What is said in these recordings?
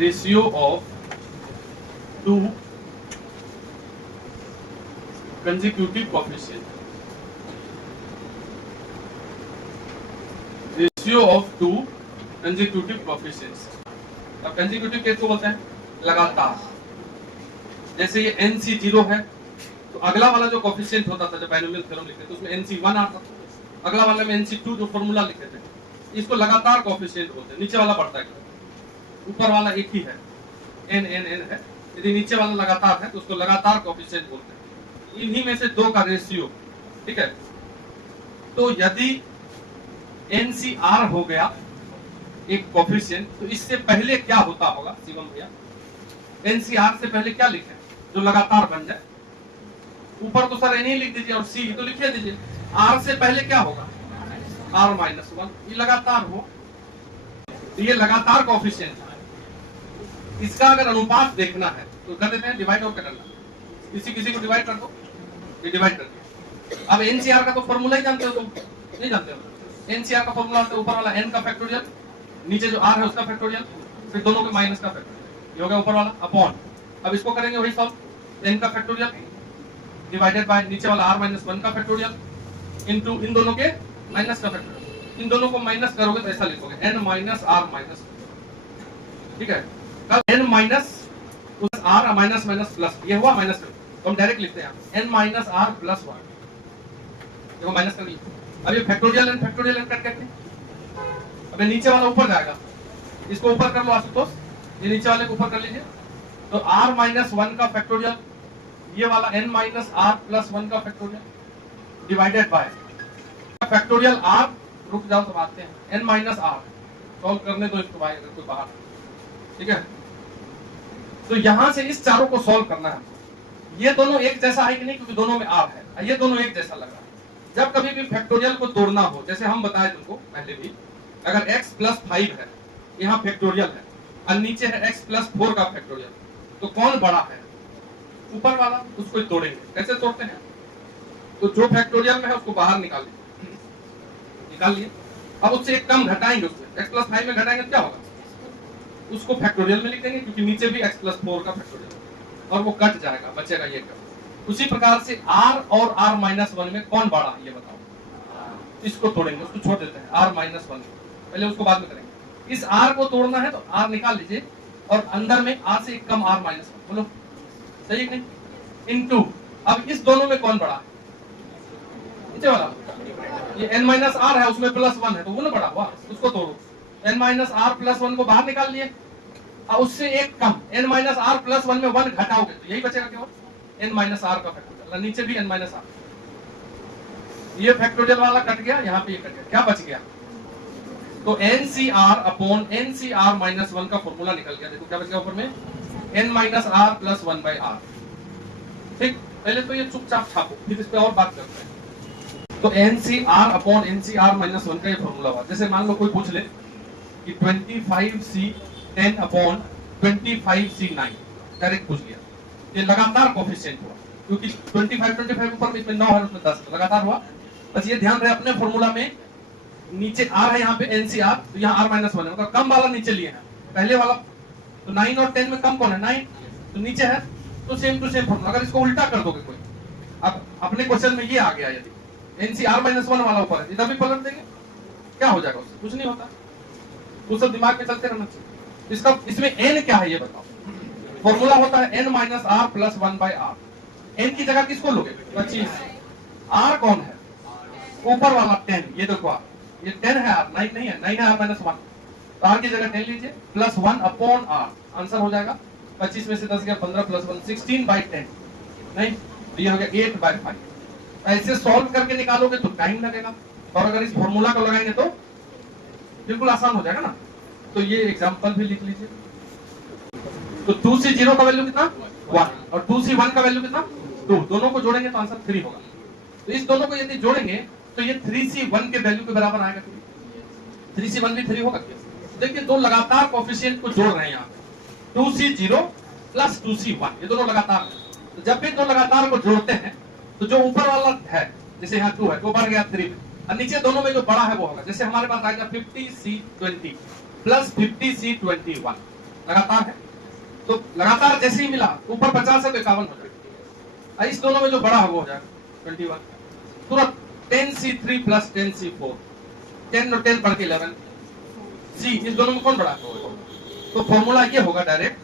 Ratio of two consecutive coefficient, ratio of two consecutive coefficients. अब consecutive किसको बोलते हैं? लगातार। जैसे ये NC0 है तो अगला वाला जो कोएफिशिएंट होता था जब बाइनोमियल थ्योरम लिखते थे उसमें NC1 आता, अगला वाले में NC2 जो फॉर्मूला लिखे थे, इसको लगातार कोएफिशिएंट बोलते हैं। नीचे वाला बढ़ता है, ऊपर वाला एक ही है, n n n है। यदि नीचे वाला लगातार है तो उसको लगातार कोएफिशिएंट बोलते हैं। इन्हीं में से दो का रेशियो, ठीक है। तो यदि NCR हो गया एक कोएफिशिएंट, तो इससे पहले क्या होता होगा शिवम भैया? NCR से पहले क्या लिखे जो लगातार बन जाए? ऊपर तो सर नहीं लिख दीजिए और C तो लिखे दीजिए। R से पहले क्या होगा? R-1। ये लगातार हो तो ये लगातार कोएफिशिएंट है। इसका अगर अनुपात देखना है तो कर देते हैं डिवाइड और करना, किसी किसी को डिवाइड कर दो, ये डिवाइड कर दिया। अब NCR का तो फॉर्मूला ही जानते हो तुम? नहीं जानते हो? NCR का फॉर्मूला होता है ऊपर वाला n का फैक्टोरियल, नीचे जो R है उसका फैक्टोरियल, फिर दोनों के माइनस का फैक्टोरियल। ये हो गया ऊपर वाला अपॉन। अब इसको करेंगे वही सॉल्व, n का फैक्टोरियल डिवाइडेड बाय नीचे वाला R-1 का फैक्टोरियल इनटू इन दोनों के माइनस का फैक्टोरियल। इन दोनों को माइनस करोगे तो ऐसा लिखोगे n माइनस R माइनस, ठीक है। कल n माइनस उस R माइनस माइनस प्लस, ये हुआ माइनस, तो हम डायरेक्ट लिखते हैं n माइनस R प्लस 1, देखो माइनस कर लिया। अब ये फैक्टोरियल n कट करके, अब नीचे वाला ऊपर जाएगा, इसको ऊपर कर लो आशुतोष, ये नीचे वाले को ऊपर कर लीजिए। तो R-1 का फैक्टोरियल, ये वाला n माइनस R प्लस 1 का factorial divided by factorial R, रुक जाओ तो आते हैं, n माइनस R सॉल्व करने दो इसको भाई, अगर कोई बाहर, ठीक है। तो यहां से इस चारों को सॉल्व करना है। ये दोनों एक जैसा है कि नहीं? क्योंकि दोनों में R है, ये दोनों एक जैसा लग रहा है। जब कभी भी फैक्टोरियल को तोड़ना हो, जैसे हम बताए तुमको पहले भी, अगर x प्लस 5 है, यहाँ फैक्टोरियल है, और नीचे है x प्लस 4 का फैक्टोरियल, तो कौन बड़ा है? ऊपर वाला। उसको ही तोड़ेंगे। कैसे तोड़ते हैं? तो जो फैक्टोरियल में है उसको बाहर निकाल लिए, अब उससे एक कम घटाएंगे, उससे x प्लस 5 में घटाएंगे तो क्या होगा? उसको फैक्टोरियल में लिख देंगे, क्योंकि नीचे भी x प्लस 4 का फैक्टोरियल, और वो कट जाएगा, बचेगा ये टर्म। उसी प्रकार से R और R-1 में कौन बड़ा है ये बताओ? इसको तोड़ेंगे, उसको छोड़ देते हैं R-1, पहले उसको बाद में करेंगे। इस R को तोड़ना है तो R निकाल लीजिए, और अंदर में R से एक कम R-1, बोलो सही है नहीं? इनटू, अब इस दोनों में कौन बड़ा है? नीचे वाला। ये n-R है, उसमें प्लस 1 है, तो वो ना बड़ा हुआ, उसको तोड़ो। n-R प्लस 1 को बाहर निकाल लिए, और उससे एक कम n-R प्लस 1 में 1 घटाओगे तो यही बचेगा केवल n-R का फैक्टोरियल, नीचे भी n-R। ये फैक्टोरियल वाला कट गया, यहाँ पे ये कट गया, क्या बच गया? तो NCR अपॉन NCR-1 का फॉर्मूला निकल गया। देखो क्या बच गया ऊपर में, n-R प्लस 1 बाई R। ठीक, पहले तो ये चुपचाप छापो, फिर इस पे और बात करते हैं। तो NCR अपॉन NCR-1 का ये फॉर्मूला हुआ। जैसे मान लो कोई पूछ ले कि 25C10 अपॉन 25C9, डायरेक्ट पूछ लिया, ये लगातार कोएफिशिएंट हुआ, क्योंकि 25 ऊपर में, इसमें 9 है, उसमें 10 लगातार हुआ। बस ये ध्यान रहे अपने फॉर्मूला में नीचे R है, यहाँ पे NCR, तो यहाँ R-1 है, मतलब कम वाला नीचे लिए हैं, पहले वाला। तो 9 और 10 में कम कौन है? 9, तो नीचे है, तो सेम टू सेम फॉर्मूला। अगर इसको उल्टा कर दोगे कोई, अब अपने क्वेश्चन में ये आ गया, यदि NCR-1 वाला ऊपर है, इधर भी पलट देंगे, क्या हो जाएगा? उससे कुछ नहीं होता, वो सब दिमाग में चलते रहना चाहिए। इसका इसमें n क्या है ये बताओ? फॉर्मूला होता है n-R plus 1 by R। n की जगह किसको लोगे? 25। R कौन है? ऊपर वाला 10, ये देखो ये 10 है, R 9 नहीं है, 9 है R-1, तो R की जगह 10 लीजिए, प्लस 1 अपॉन R, आंसर हो जाएगा 25 में से 10 गया 15 प्लस 1 16 बाई 10, नहीं तो ये हो गया 8 बाई 5। ऐसे सॉल्व करके निकालोगे तो टाइम लगेगा, और अगर इस फॉर्मूला को लगाएंगे तो बिल्कुल आसान हो जाएगा ना। तो ये एग्जांपल भी लिख लीजिए। तो 2C0 का वैल्यू कितना? 1, और 2C1 का वैल्यू कितना? 2। दोनों को जोड़ेंगे तो आंसर 3 होगा। तो इस दोनों को यदि जोड़ेंगे तो ये 3C1 के वैल्यू के बराबर आएगा। 3C1 भी 3 होगा। देखिए दो लगातार कोएफिशिएंट को जोड़ रहे हैं यहाँ पे, 2C0 प्लस 2C1, ये दोनों लगातार है। तो जब भी दो लगातार को जोड़ते हैं तो जो ऊपर वाला है, जैसे यहाँ 2 है, वो बढ़ गया 3, और नीचे दोनों में जो बड़ा है वो होगा। जैसे हमारे पास आएगा 50C20 प्लस 50C21, लगातार है, तो लगातार जैसे ही मिला ऊपर 50 है तो 51 हो जाएगा। इस दोनों में जो बड़ा होगा हो जाएगा 21, तुरंत 10C3 प्लस 10C4, 10 और 10 बढ़ के 11 C, इस दोनों में कौन बड़ा है? तो फॉर्मूला ये होगा डायरेक्ट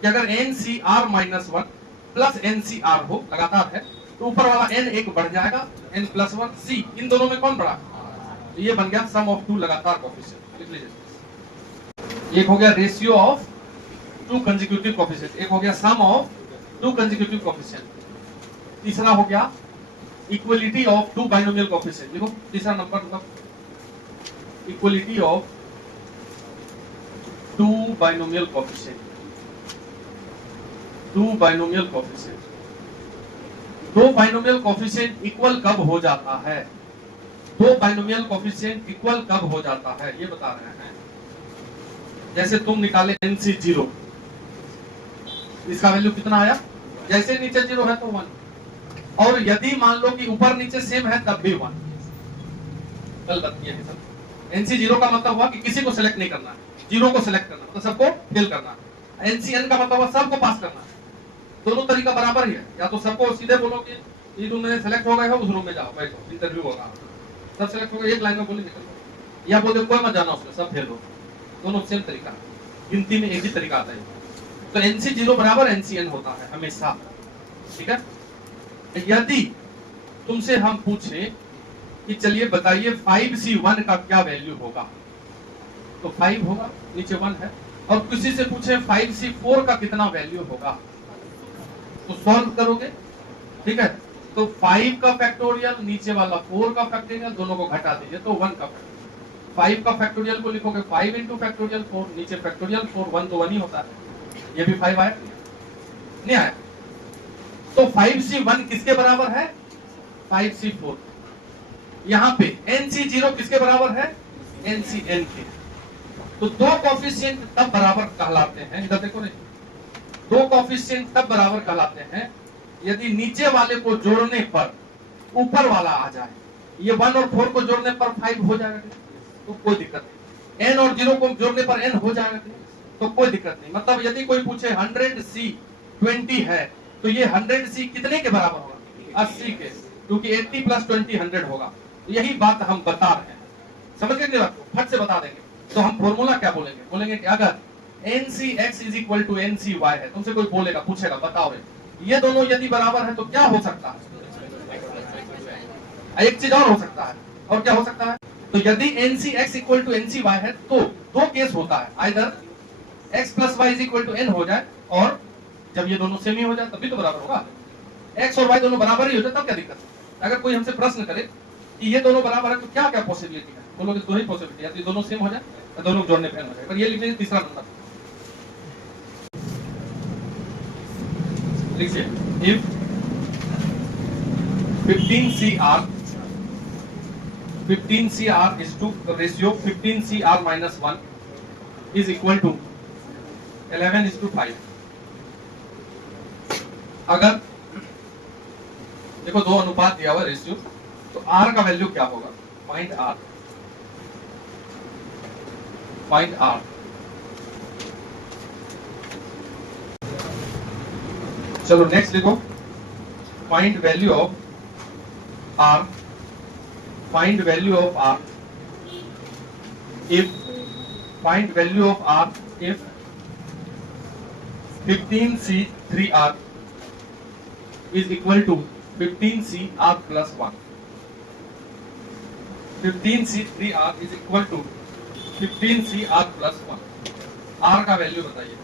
कि अगर NCR माइनस 1 प्लस NCR हो, लगातार है, तो ऊपर वाला n एक बढ़ जाएगा, n प्लस 1 C, इन दोनों में कौन बड़ा? तो ये बन गया सम ऑफ टू लगातार कोएफिशिएंट। लिख लीजिए, एक हो गया ratio of two consecutive coefficient, एक हो गया sum of two consecutive coefficient, तीसरा हो गया equality of two binomial coefficient. देखो तीसरा नंबर मतलब equality of two binomial coefficient, two binomial coefficient. दो बाइनोमियल कोएफिशिएंट इक्वल कब हो जाता है? दो बाइनोमियल कोएफिशिएंट इक्वल कब हो जाता है ये बता रहे हैं। जैसे तुम निकाले NC0, इसका वैल्यू कितना आया? जैसे नीचे 0 है तो 1, और यदि मान लो कि ऊपर नीचे सेम है तब भी 1। कल बात किया है सर। NC0 का मतलब हुआ कि किसी को सिलेक्ट नहीं करना है, 0 को सिलेक्ट करना, मतलब सबको फेल करना है। NCN का मतलब हुआ सबको पास करना है। दोनों तरीका बराबर ही है, या तो सबको सीधे बोलो कि ये रूम में सिलेक्ट हो गए हो, उस रूम में जाओ बैठो, इंटरव्यू होगा, सब सिलेक्ट हो गए, एक लाइन में बोले निकल, या बोल दे कोई मत जाना उसमें, सब फेल हो। दोनों सेम तरीका, गिनती में एक ही तरीका आता है। तो NC0 बराबर NCN होता है हमेशा, ठीक है। यदि तुमसे हम पूछे कि चलिए बताइए 5C1 का क्या वैल्यू होगा, तो 5 होगा, नीचे 1 है, और किसी से पूछे 5C4 का कितना वैल्यू होगा, तो सॉल्व करोगे, ठीक है। तो 5 का फैक्टोरियल, नीचे वाला 4 का फैक्टोरियल, दोनों को घटा दीजिए तो 1 का फैक्टोरियल। 5 का फैक्टोरियल को लिखोगे 5 इंटू फैक्टोरियल 4, नीचे फैक्टोरियल 4, 1 तो 1 ही होता है। ये भी 5 आया नहीं आया? तो 5C1 किसके बराबर है? 5C4। यहाँ पे NC0 किसके बराबर है? NCN के। तो दो कोएफिशिएंट तब बराबर कहलाते हैं, इधर देखो नहीं, दो कोएफिशिएंट तब बराबर कहलाते हैं यदि नीचे वाले को जोड़ने पर ऊपर वाला आ जाए। ये 1 और 4 को जोड़ने पर 5 हो जाएगा, तो कोई दिक्कत नहीं। n और 0 को जोड़ने पर n हो जाएगा, तो कोई दिक्कत नहीं। मतलब यदि कोई पूछे 100C 20 है, तो ये 100C कितने के बराबर होगा? 80 के, क्योंकि 80 प्लस 20 100 होगा। यही बात हम बता रहे हैं, समझ गए बात? फट से बता देंगे। तो हम फॉर्मूला क्या बोलेंगे? बोलेंगे कि अगर NCX is equal to NCY है, तुमसे कोई बोलेगा, पूछेगा, बताओ ये दोनों यदि बराबर है तो क्या हो सकता है? एक चीज और हो सकता है, और क्या हो सकता है? तो यदि NCX इक्वल टू NCY है तो दो केस होता है, either X plus Y is equal to N हो जाए, और जब ये दोनों सेम ही हो जाए तभी तो बराबर होगा। X और Y दोनों बराबर ही हो जाए तब क्या दिक्कत है? अगर कोई हमसे प्रश्न करे कि ये दोनों बराबर है तो क्या क्या पॉसिबिलिटी है, तो लोग दो ही पॉसिबिलिटी है, तो ये दोनों सेम हो जाए या दोनों जोड़ने पे हो जाए। पर ये लिख लीजिए तीसरा नंबर, लिखिए if 15CR is to ratio 15CR minus 1 is equal to 11:5। अगर देखो दो अनुपात दिया हुआ रेशियो, तो R का वैल्यू क्या होगा? Find R, find R। चलो नेक्स्ट लिखो, find value of R, find value of R if, find value of R if 15C3R is equal to 15CR plus 1। 15C3R is equal to 15CR plus 1। R का value बताइए।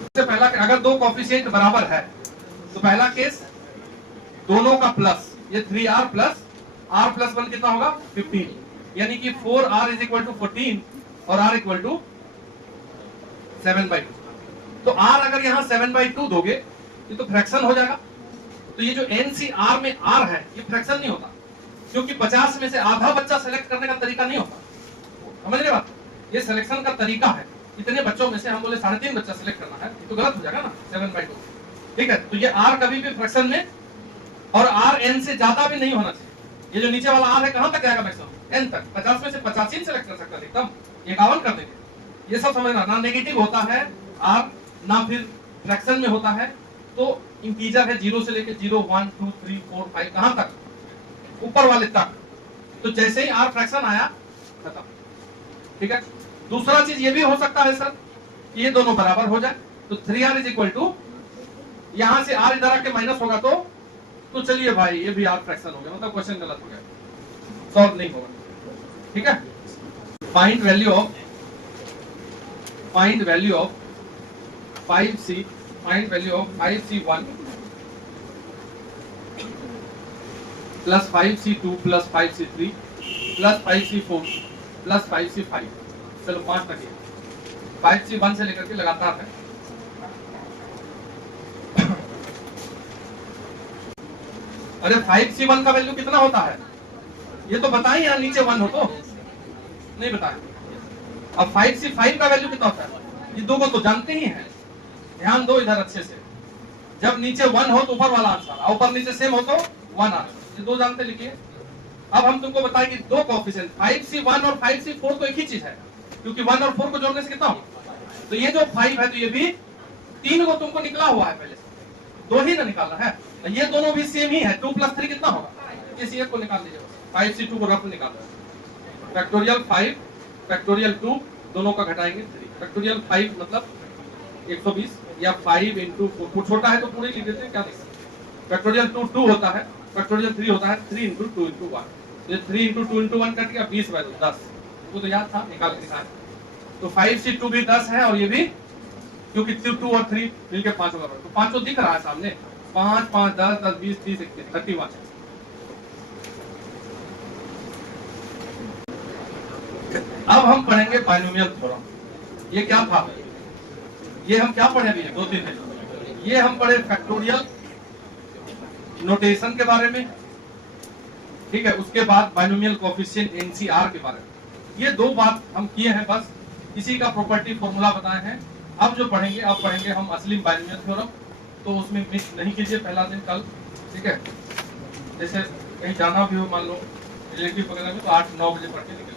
सबसे पहला, अगर दो coefficient बराबर है तो पहला केस दोनों का प्लस, ये 3R प्लस R प्लस 1 कितना होगा? 15, यानी कि 4R इज इक्वल टू 14 और R इक्वल टू 7/2। तो R अगर यहाँ 7/2 दोगे ये तो फ्रैक्शन हो जाएगा। तो ये जो NCR में R है ये फ्रैक्शन नहीं होता, क्योंकि 50 में से आधा बच्चा सेलेक्ट करने का तरीका नहीं होता। समझ रहे बात? ये सिलेक्शन का तरीका है। इतने बच्चों में से हम बोले 3.5 बच्चा सेलेक्ट करना है, तो गलत हो जाएगा ना 7/2, ठीक है। तो ये R कभी भी फ्रैक्शन में, और R N से ज्यादा भी नहीं होना चाहिए। ये जो नीचे वाला R है कहां तक जाएगा मैक्सिमम? n तक, 50 में से 85 सेलेक्ट कर सकता है एकदम, 51 कर देंगे। ये सब समझना, ना नेगेटिव होता है r, ना फिर फ्रैक्शन में होता है, तो इंटीजर है 0 से लेके 0 1 2 3 4 5 कहां तक, ऊपर वाले तक। तो जैसे ही r फ्रैक्शन आया खत्म, ठीक है। दूसरा चीज ये भी हो सकता है सर, ये दोनों बराबर हो जाए, तो 3r इज इक्वल टू, यहां से r इधर आके माइनस होगा तो चलिए भाई ये भी r फ्रैक्शन हो गया, मतलब क्वेश्चन गलत हो गया, सॉल्व नहीं होगा, ठीक है। Find value of 5c, find value of 5c1 plus 5c2 plus 5c3 plus 5c4 plus 5c5, चलो 5 तक, 5c1 से लेकर के लगातार है। अरे 5c1 का वैल्यू कितना होता है ये तो बताएं, यार नीचे 1 हो तो नहीं बताएं। अब 5c5 का वैल्यू कितना होता है, ये दो को तो जानते ही हैं, ध्यान दो इधर अच्छे से। जब नीचे 1 हो तो ऊपर वाला आंसर, ऊपर नीचे सेम हो तो 1 आंसर, ये दो जानते लिखिए। अब हम तुमको बताएं कि दो कोएफिशिएंट 5c1 और 5c4 तो एक ही चीज है, क्योंकि 1 और 4 को जोड़ने से कितना हो, तो ये जो 5 है तो ये भी 3 को तुमको निकला हुआ है पहले से, 2 ही ना निकालना है, ये दोनों भी सेम ही है। 2 + 3 कितना होगा, इस एक को निकाल लीजिए, 5c2 को रफ निकालना है, फैक्टोरियल 5 फैक्टोरियल 2 दोनों का घटाएंगे 3, फैक्टोरियल 5 मतलब 120 या 5 × 4, छोटा है तो पूरे लिख देते हैं, क्या देख सकते हैं। फैक्टोरियल 2 होता है, फैक्टोरियल 3 होता है 3 × 2 × 1, ये 3 × 2 × 1 कट गया 20/2 10, वो तो याद था, निकाल के दिखाया। तो 5c2 भी 10 है और ये भी, क्योंकि 2 और 3 मिलकर 5 होगा, तो 5 तो दिख रहा है सामने, 5 5 10 10 20 30 31 31। अब हम पढ़ेंगे बायनोमियल थ्योरम। ये क्या था, ये हम क्या पढ़े अभी 2-3 दिन, ये हम पढ़े फैक्टोरियल नोटेशन के बारे में, ठीक है। उसके बाद बायनोमियल कोएफिशिएंट NCR के बारे में, ये 2 बात हम किए हैं बस, इसी का प्रॉपर्टी फॉर्मूला बताए हैं। अब जो पढ़ेंगे, अब पढ़ेंगे हम असली बायनोमियल थ्योरम, तो उसमें मिस नहीं कीजिए पहला दिन कल, ठीक है। जैसे कहीं जाना भी हो, मान लो रिलेटिव वगैरह में, तो 8-9 बजे पढ़ के निकल